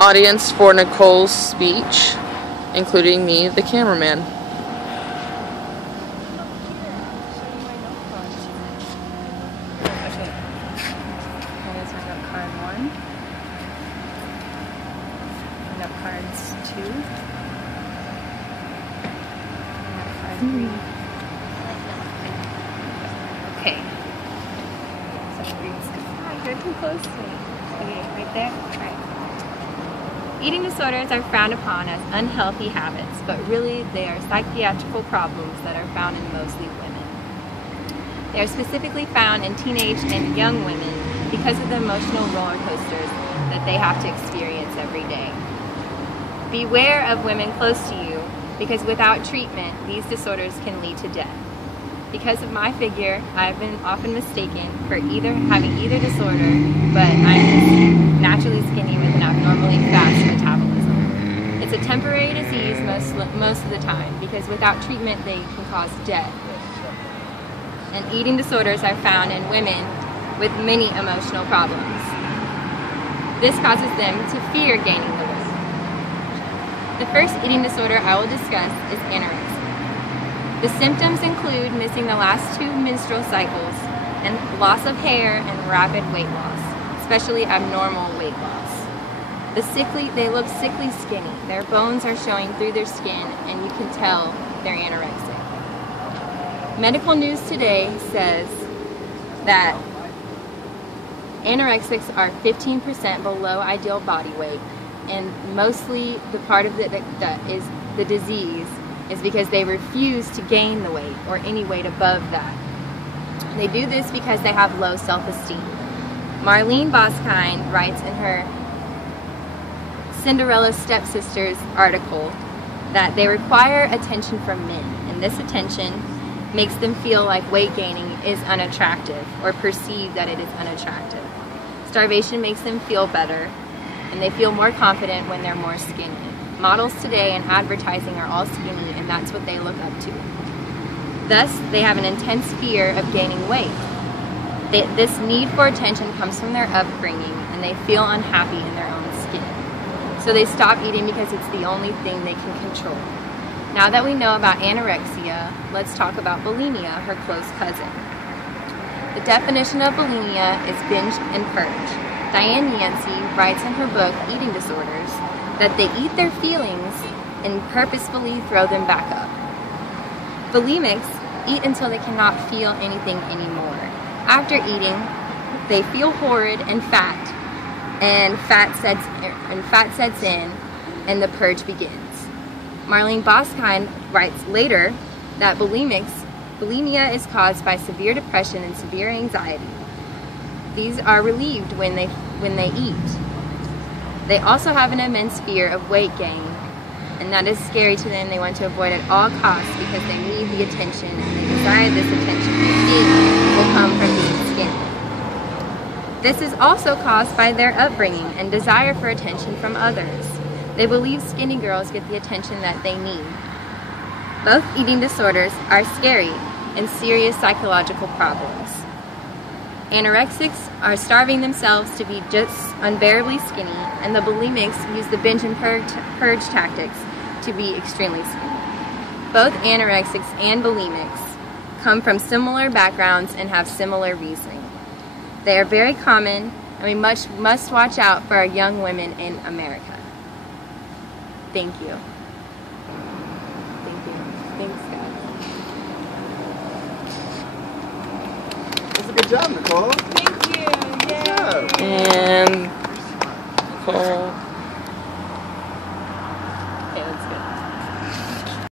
audience for Nicole's speech, including me, the cameraman. Card 1. Bring up cards 2. Bring up card 3. Okay. You're too close to me. Okay, right there? Right. Eating disorders are frowned upon as unhealthy habits, but really they are psychiatrical problems that are found in mostly women. They are specifically found in teenage and young women because of the emotional roller coasters that they have to experience every day. Beware of women close to you, because without treatment, these disorders can lead to death. Because of my figure, I've been often mistaken for having either disorder, but I'm naturally skinny with an abnormally fast metabolism. It's a temporary disease most of the time, because without treatment, they can cause death. And eating disorders are found in women with many emotional problems. This causes them to fear gaining the weight. The first eating disorder I will discuss is anorexia. The symptoms include missing the last 2 menstrual cycles and loss of hair and rapid weight loss, especially abnormal weight loss. They look sickly skinny. Their bones are showing through their skin and you can tell they're anorexic. Medical News Today says that anorexics are 15% below ideal body weight, and mostly the part of it that is the disease is because they refuse to gain the weight or any weight above that. They do this because they have low self-esteem. Marlene Boskind writes in her Cinderella Stepsisters article that they require attention from men, and this attention makes them feel like weight gaining is unattractive or perceive that it is unattractive. Starvation makes them feel better, and they feel more confident when they're more skinny. Models today and advertising are all skinny, and that's what they look up to. Thus, they have an intense fear of gaining weight. This need for attention comes from their upbringing, and they feel unhappy in their own skin. So they stop eating because it's the only thing they can control. Now that we know about anorexia, let's talk about bulimia, her close cousin. The definition of bulimia is binge and purge. Diane Yancey writes in her book, Eating Disorders, that they eat their feelings and purposefully throw them back up. Bulimics eat until they cannot feel anything anymore. After eating, they feel horrid and fat, and fat sets in, and the purge begins. Marlene Boskind writes later that bulimia is caused by severe depression and severe anxiety. These are relieved when they eat. They also have an immense fear of weight gain, and that is scary to them. They want to avoid at all costs because they need the attention and they desire this attention they feel will come from being skinny. This is also caused by their upbringing and desire for attention from others. They believe skinny girls get the attention that they need. Both eating disorders are scary and serious psychological problems. Anorexics are starving themselves to be just unbearably skinny, and the bulimics use the binge and purge tactics to be extremely skinny. Both anorexics and bulimics come from similar backgrounds and have similar reasoning. They are very common, and we must watch out for our young women in America. Thank you. Thank you. Thanks, guys. That's a good job, Nicole. Thank you. Yay. Good job. And Nicole.